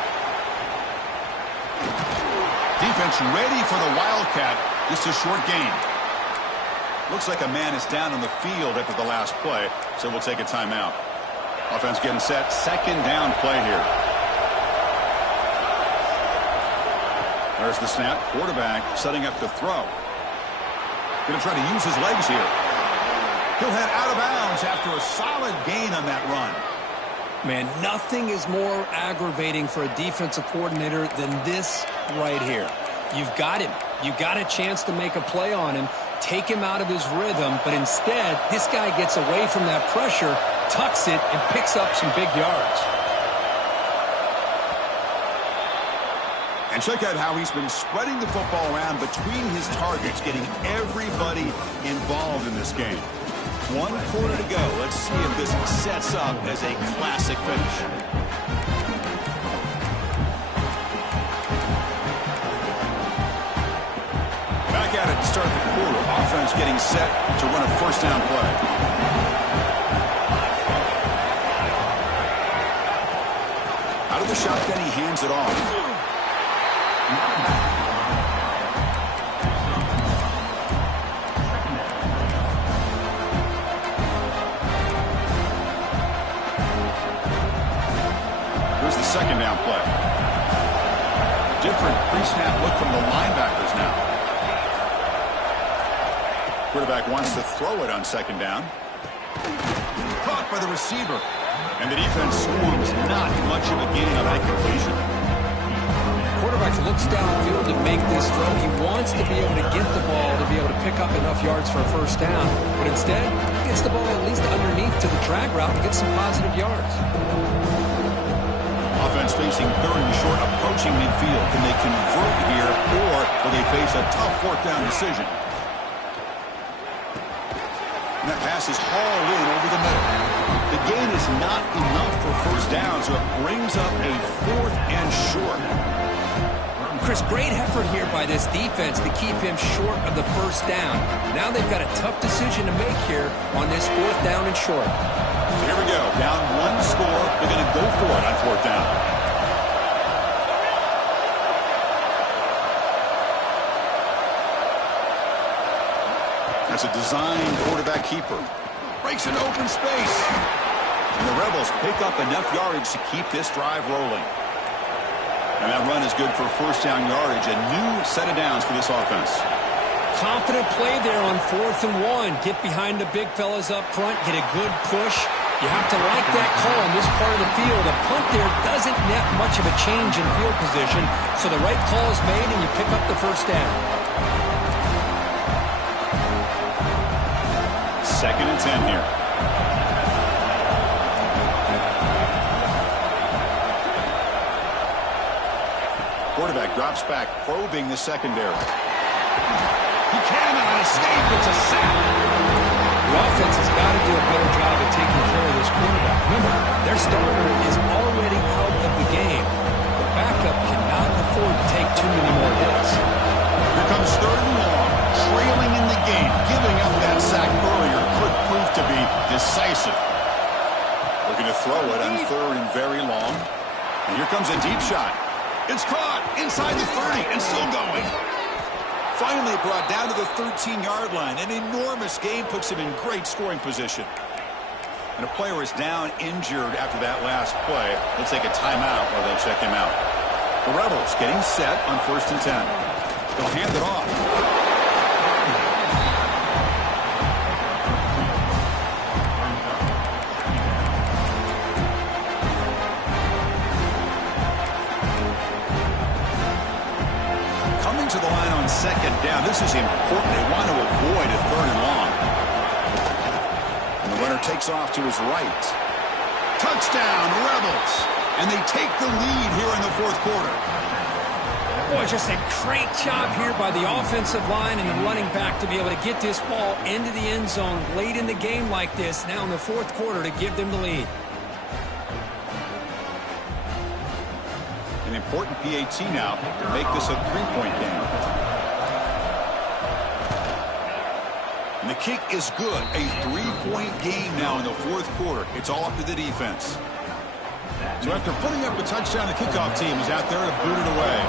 Defense ready for the Wildcat. Just a short gain. Looks like a man is down on the field after the last play, so we'll take a timeout. Offense getting set. 2nd down play here. There's the snap. Quarterback setting up the throw. Going to try to use his legs here. He'll head out of bounds after a solid gain on that run. Man, nothing is more aggravating for a defensive coordinator than this right here. You've got him. You got a chance to make a play on him, take him out of his rhythm, but instead, this guy gets away from that pressure, tucks it, and picks up some big yards. And check out how he's been spreading the football around between his targets, getting everybody involved in this game. 1 quarter to go. Let's see if this sets up as a classic finish. Back at it to start the quarter. Offense getting set to run a first down play. Out of the shotgun, he hands it off. Here's the 2nd down play. Different pre-snap look from the linebackers now. Quarterback wants to throw it on 2nd down. Caught by the receiver. And the defense swarms not much of a gain on that completion. Quarterback looks downfield to make this throw. He wants to be able to get the ball to be able to pick up enough yards for a first down. But instead, he gets the ball at least underneath to the drag route and gets some positive yards. Offense facing 3rd and short, approaching midfield. Can they convert here, or will they face a tough 4th down decision? And that pass is hauled in over the middle. The gain is not enough for first down, so it brings up a 4th and short. Chris, great effort here by this defense to keep him short of the first down. Now they've got a tough decision to make here on this 4th down and short. So here we go. Down 1 score. They're going to go for it on 4th down. That's a designed quarterback keeper. Breaks an open space. And the Rebels pick up enough yardage to keep this drive rolling. And that run is good for first down yardage. A new set of downs for this offense. confident play there on 4th and 1. Get behind the big fellas up front, get a good push. You have to like that call in this part of the field. A punt there doesn't net much of a change in field position, so the right call is made and you pick up the first down. 2nd and 10 here. Quarterback drops back, probing the secondary. He cannot escape. It's a sack. The offense has got to do a better job of taking care of this quarterback. Remember, their starter is already out of the game. The backup cannot afford to take too many more hits. Here comes 3rd and long. Trailing in the game. Giving up that sack earlier could prove to be decisive. Looking to throw it on 3rd and very long. And here comes a deep shot. It's caught inside the 30 and still going. Finally brought down to the 13-yard line. An enormous gain puts him in great scoring position. And a player is down injured after that last play. They'll take a timeout while they check him out. The Rebels getting set on 1st and 10. They'll hand it off. To the line on 2nd down. This is important. They want to avoid a 3rd and long. And the runner takes off to his right. Touchdown, Rebels. And they take the lead here in the 4th quarter. Boy, just a great job here by the offensive line and the running back to be able to get this ball into the end zone late in the game like this, now in the 4th quarter, to give them the lead. An important PAT now to make this a 3-point game. And the kick is good. A 3-point game now in the 4th quarter. It's all up to the defense. So after putting up a touchdown, the kickoff team is out there to boot it away.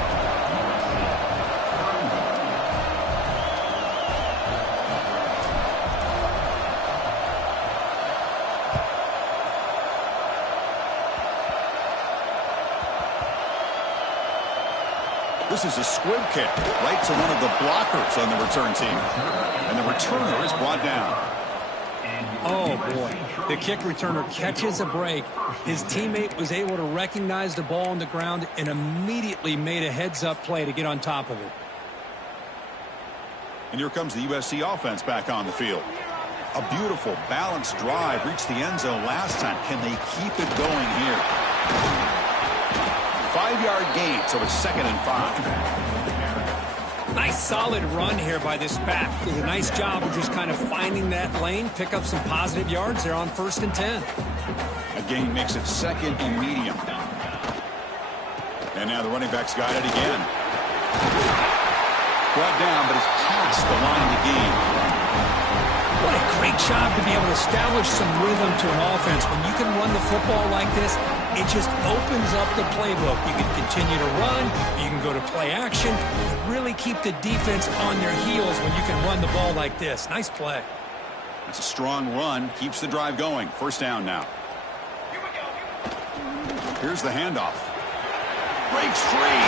This is a squib kick right to one of the blockers on the return team. And the returner is brought down. Oh, boy. The kick returner catches a break. His teammate was able to recognize the ball on the ground and immediately made a heads-up play to get on top of it. And here comes the USC offense back on the field. A beautiful, balanced drive reached the end zone last time. Can they keep it going here? 5-yard gain, so it's 2nd and 5. Nice solid run here by this back. Did a nice job of just kind of finding that lane, pick up some positive yards there on 1st and 10. A gain makes it 2nd and medium. And now the running back's got it again. Brought down, but it's past the line to gain. What a great job to be able to establish some rhythm to an offense. When you can run the football like this, it just opens up the playbook. You can continue to run. You can go to play action. You really keep the defense on their heels when you can run the ball like this. Nice play. That's a strong run. Keeps the drive going. 1st down now. Here's the handoff. Breaks free.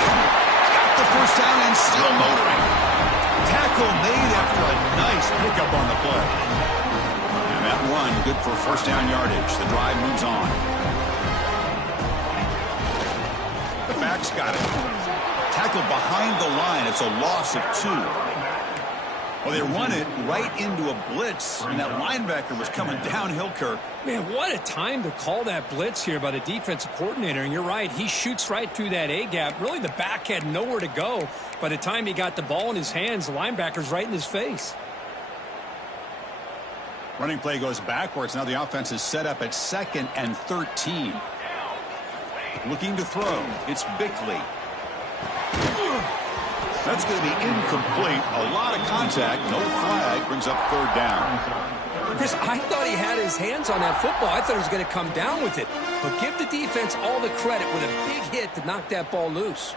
Got the 1st down and still motoring. Tackle made after a nice pickup on the play. And that run good for 1st down yardage. The drive moves on. The back's got it. Tackled behind the line. It's a loss of 2. Well, they run it right into a blitz, and that linebacker was coming downhill, Kirk. Man, what a time to call that blitz here by the defensive coordinator. And you're right, he shoots right through that A-gap. Really, the back had nowhere to go. By the time he got the ball in his hands, the linebacker's right in his face. Running play goes backwards. Now the offense is set up at 2nd and 13. Looking to throw. It's Bickley. That's going to be incomplete. A lot of contact. No flag. Brings up 3rd down. Chris, I thought he had his hands on that football. I thought he was going to come down with it. But give the defense all the credit with a big hit to knock that ball loose.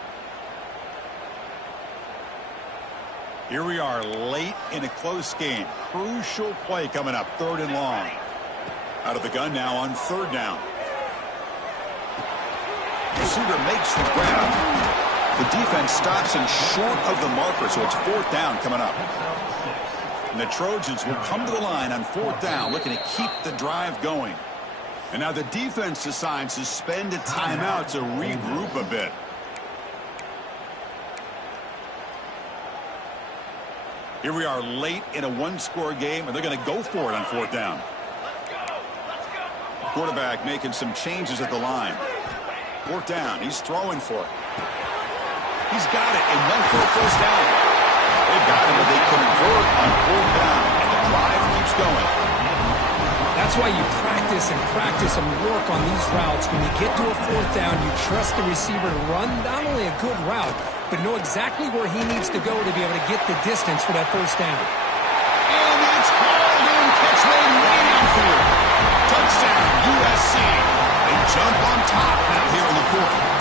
Here we are late in a close game. Crucial play coming up. 3rd and long. Out of the gun now on 3rd down. Receiver makes the grab. The defense stops him short of the marker, so it's 4th down coming up. And the Trojans will come to the line on 4th down, looking to keep the drive going. And now the defense decides to spend a timeout to regroup a bit. Here we are late in a one-score game, and they're going to go for it on 4th down. Quarterback making some changes at the line. 4th down. He's throwing for it. He's got it and went for a 1st down. They've got him, but they convert on 4th down, and the drive keeps going. That's why you practice and work on these routes. When you get to a 4th down, you trust the receiver to run not only a good route, but know exactly where he needs to go to be able to get the distance for that 1st down. And it's hauled in, catch made way downfield. Touchdown, USC. They jump on top now here in the 4th.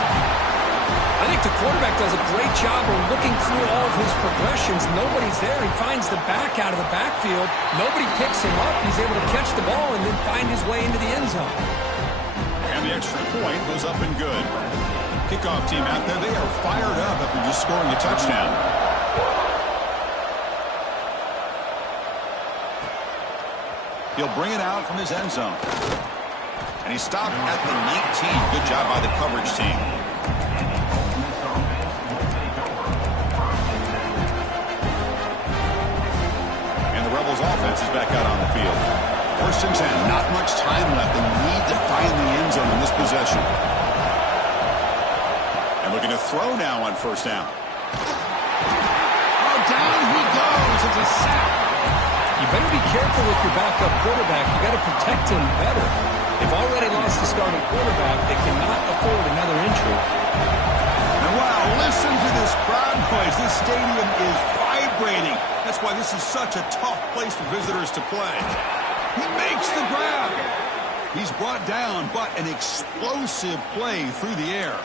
I think the quarterback does a great job of looking through all of his progressions. Nobody's there. He finds the back out of the backfield. Nobody picks him up. He's able to catch the ball and then find his way into the end zone. And the extra point goes up and good. Kickoff team out there, they are fired up after just scoring a touchdown. He'll bring it out from his end zone. And he stopped at the 19. Good job by the coverage team. And the Rebels offense is back out on the field. 1st and 10, not much time left. They need to find the end zone in this possession. And looking to throw now on 1st down. Oh, down he goes. It's a sack. You better be careful with your backup quarterback. You got to protect him better. They've already lost the starting quarterback. They cannot afford another injury. And wow, listen to this crowd noise. This stadium is vibrating. That's why this is such a tough place for visitors to play. He makes the grab. He's brought down, but an explosive play through the air.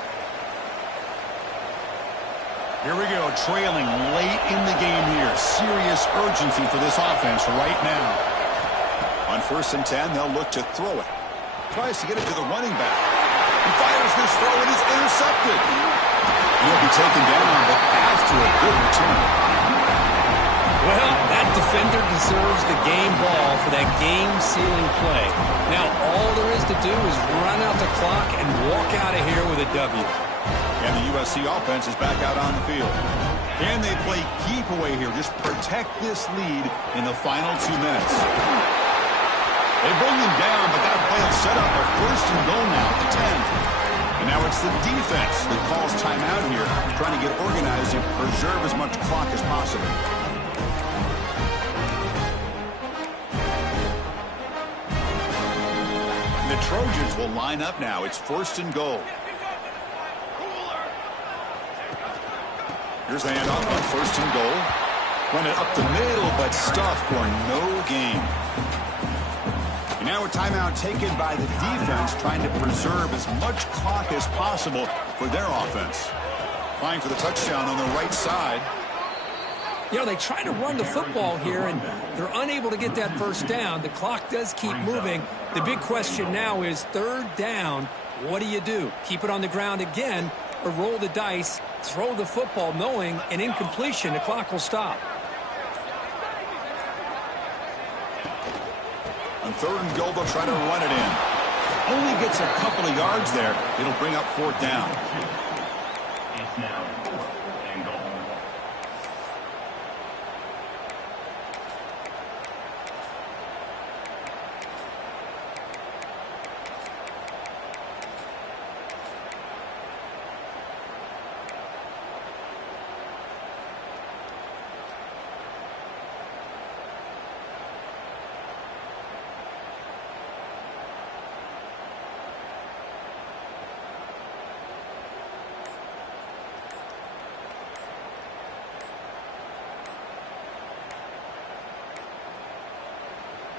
Here we go, trailing late in the game here. Serious urgency for this offense right now. On 1st and 10, they'll look to throw it. Tries to get it to the running back. He fires this throw, and is intercepted. He'll be taken down, but after a good return. Well, that defender deserves the game ball for that game-sealing play. Now, all there is to do is run out the clock and walk out of here with a W. And the USC offense is back out on the field. Can they play keep away here? Just protect this lead in the final 2 minutes. They bring him down, but that play will set up a 1st and goal now at the 10. And now it's the defense that calls timeout here, trying to get organized and preserve as much clock as possible. The Trojans will line up now. It's 1st and goal. Here's the handoff on 1st and goal. Run it up the middle, but stuffed for no gain. And now a timeout taken by the defense, trying to preserve as much clock as possible for their offense. Trying for the touchdown on the right side. You know, they try to run the football here, and they're unable to get that 1st down. The clock does keep moving. The big question now is 3rd down. What do you do? Keep it on the ground again, or roll the dice, throw the football, knowing an incompletion, the clock will stop. On 3rd and goal, they'll try to run it in. Only gets a couple of yards there. It'll bring up 4th down. It's now 4th and goal.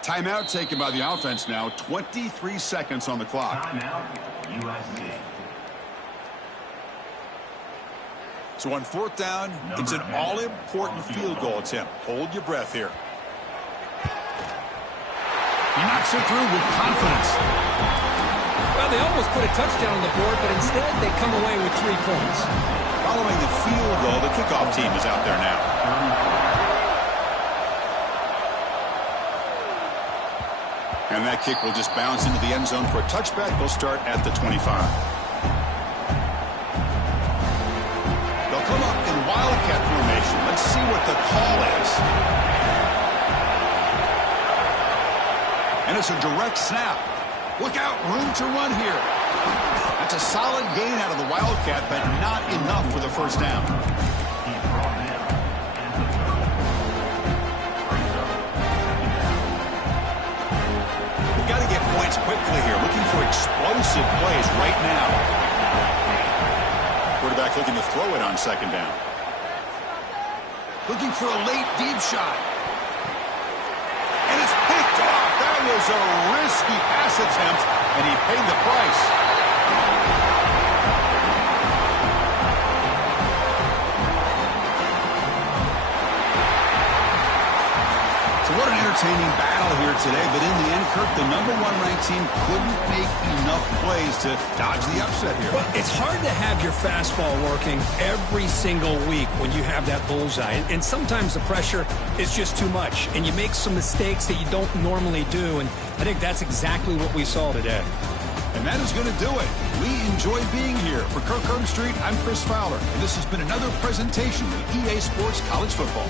Timeout taken by the offense now. 23 seconds on the clock. Timeout, USC. So on 4th down, it's an all-important field goal attempt. Hold your breath here. He knocks it through with confidence. Well, they almost put a touchdown on the board, but instead they come away with 3 points. Following the field goal, the kickoff team is out there now. And that kick will just bounce into the end zone for a touchback. They'll start at the 25. They'll come up in wildcat formation. Let's see what the call is. And it's a direct snap. Look out, room to run here. That's a solid gain out of the wildcat, but not enough for the first down. We've got to get points quickly here. Looking for explosive plays right now. Quarterback looking to throw it on second down. Looking for a late deep shot. And it's picked off. That was a risky pass attempt, and he paid the price. So what an entertaining battle here today, but in the end, Kirk, the #1 ranked team couldn't make enough plays to dodge the upset here. Well, it's hard to have your fastball working every single week when you have that bullseye. And sometimes the pressure is just too much, and you make some mistakes that you don't normally do. And I think that's exactly what we saw today. And that is going to do it. We enjoyed being here. For Kirk Herbstreit, I'm Chris Fowler, and this has been another presentation of EA Sports College Football.